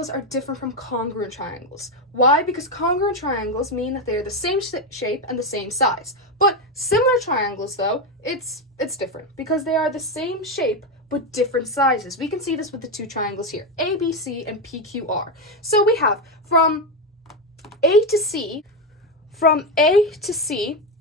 triangles are different from congruent triangles. Why? Because congruent triangles mean that they're the same shape and the same size. But similar triangles, though, it's different because they are the same shape but different sizes. We can see this with the two triangles here, ABC and PQR. So we have from A to C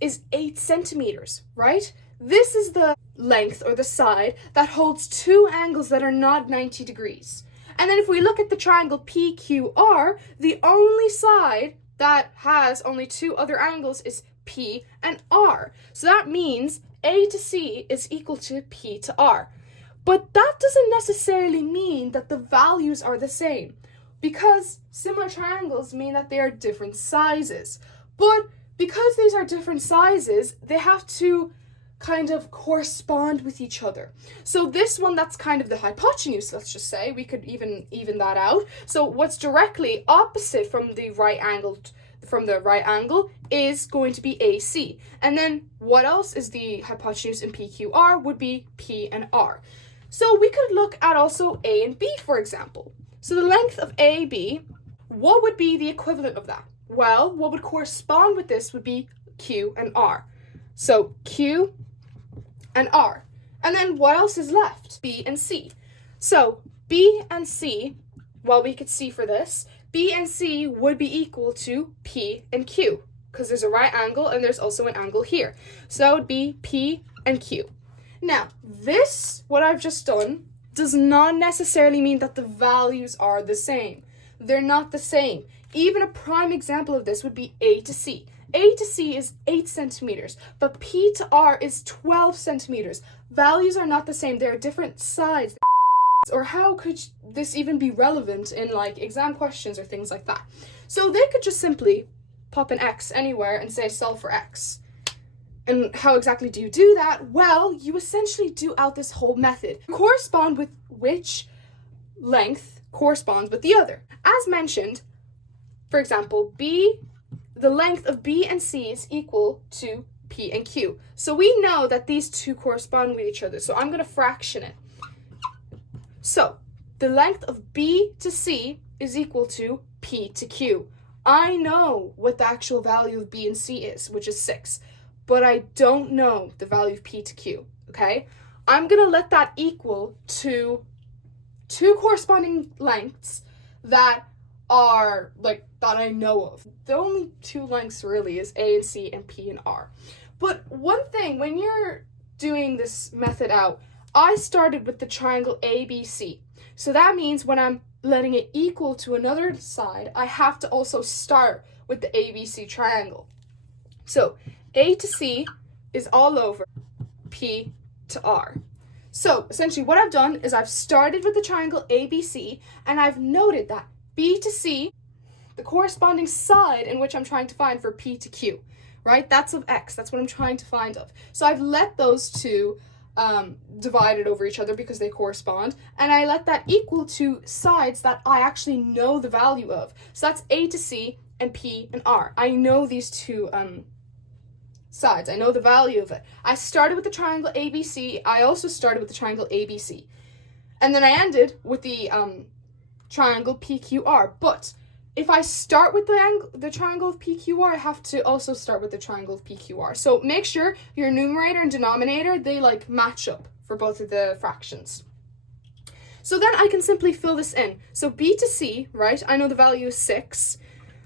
is 8 centimeters, right? This is the length or the side that holds two angles that are not 90 degrees. And then if we look at the triangle PQR, the only side that has only two other angles is P and R. So that means A to C is equal to P to R. But that doesn't necessarily mean that the values are the same, because similar triangles mean that they are different sizes. But because these are different sizes, they have to kind of correspond with each other. So this one, that's kind of the hypotenuse, let's just say. We could even that out. So what's directly opposite from the right angle is going to be AC. And then what else is the hypotenuse in PQR would be P and R. So we could look at also A and B, for example. So the length of AB, what would be the equivalent of that? Well, what would correspond with this would be Q and R. So Q and R. And then what else is left? B and C. So B and C, well, we could see for this, B and C would be equal to P and Q, because there's a right angle and there's also an angle here. So it would be P and Q. Now, this, what I've just done, does not necessarily mean that the values are the same. They're not the same. Even a prime example of this would be A to C. A to C is 8 centimeters, but P to R is 12 centimeters. Values are not the same. They're different sides. Or how could this even be relevant in like exam questions or things like that? So they could just simply pop an X anywhere and say solve for X. And how exactly do you do that? Well, you essentially do out this whole method. Correspond with which length corresponds with the other. As mentioned, for example, the length of B and C is equal to P and Q. So we know that these two correspond with each other. So I'm going to fraction it. So the length of B to C is equal to P to Q. I know what the actual value of B and C is, which is 6. But I don't know the value of P to Q, okay? I'm going to let that equal to two corresponding lengths that are, like, that I know of. The only two lengths really is A and C and P and R. But one thing, when you're doing this method out, I started with the triangle ABC. So that means when I'm letting it equal to another side, I have to also start with the ABC triangle. So A to C is all over P to R. So essentially what I've done is I've started with the triangle ABC and I've noted that B to C, the corresponding side in which I'm trying to find for P to Q, right? That's of X, that's what I'm trying to find of. So I've let those two divided over each other because they correspond, and I let that equal to sides that I actually know the value of. So that's A to C and P and R. I know these two sides. I know the value of it. I started with the triangle ABC. I also started with the triangle ABC. And then I ended with the triangle PQR. But if I start with the triangle of PQR, I have to also start with the triangle of PQR. So make sure your numerator and denominator, they like match up for both of the fractions. So then I can simply fill this in. So B to C, right? I know the value is 6.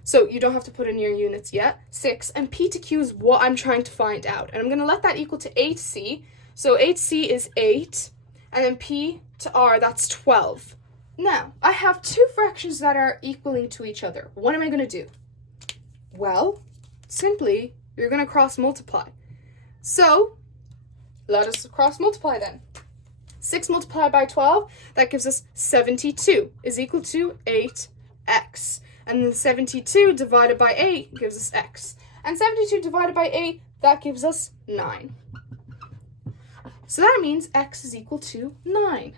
So you don't have to put in your units yet. 6. And P to Q is what I'm trying to find out. And I'm going to let that equal to A to C. So A to C is 8. And then P to R, that's 12. Now, I have two fractions that are equaling to each other. What am I going to do? Well, simply, you're going to cross multiply. So, let us cross multiply then. 6 multiplied by 12, that gives us 72, is equal to 8x. And then 72 divided by 8 gives us x. And 72 divided by 8, that gives us 9. So that means x is equal to 9.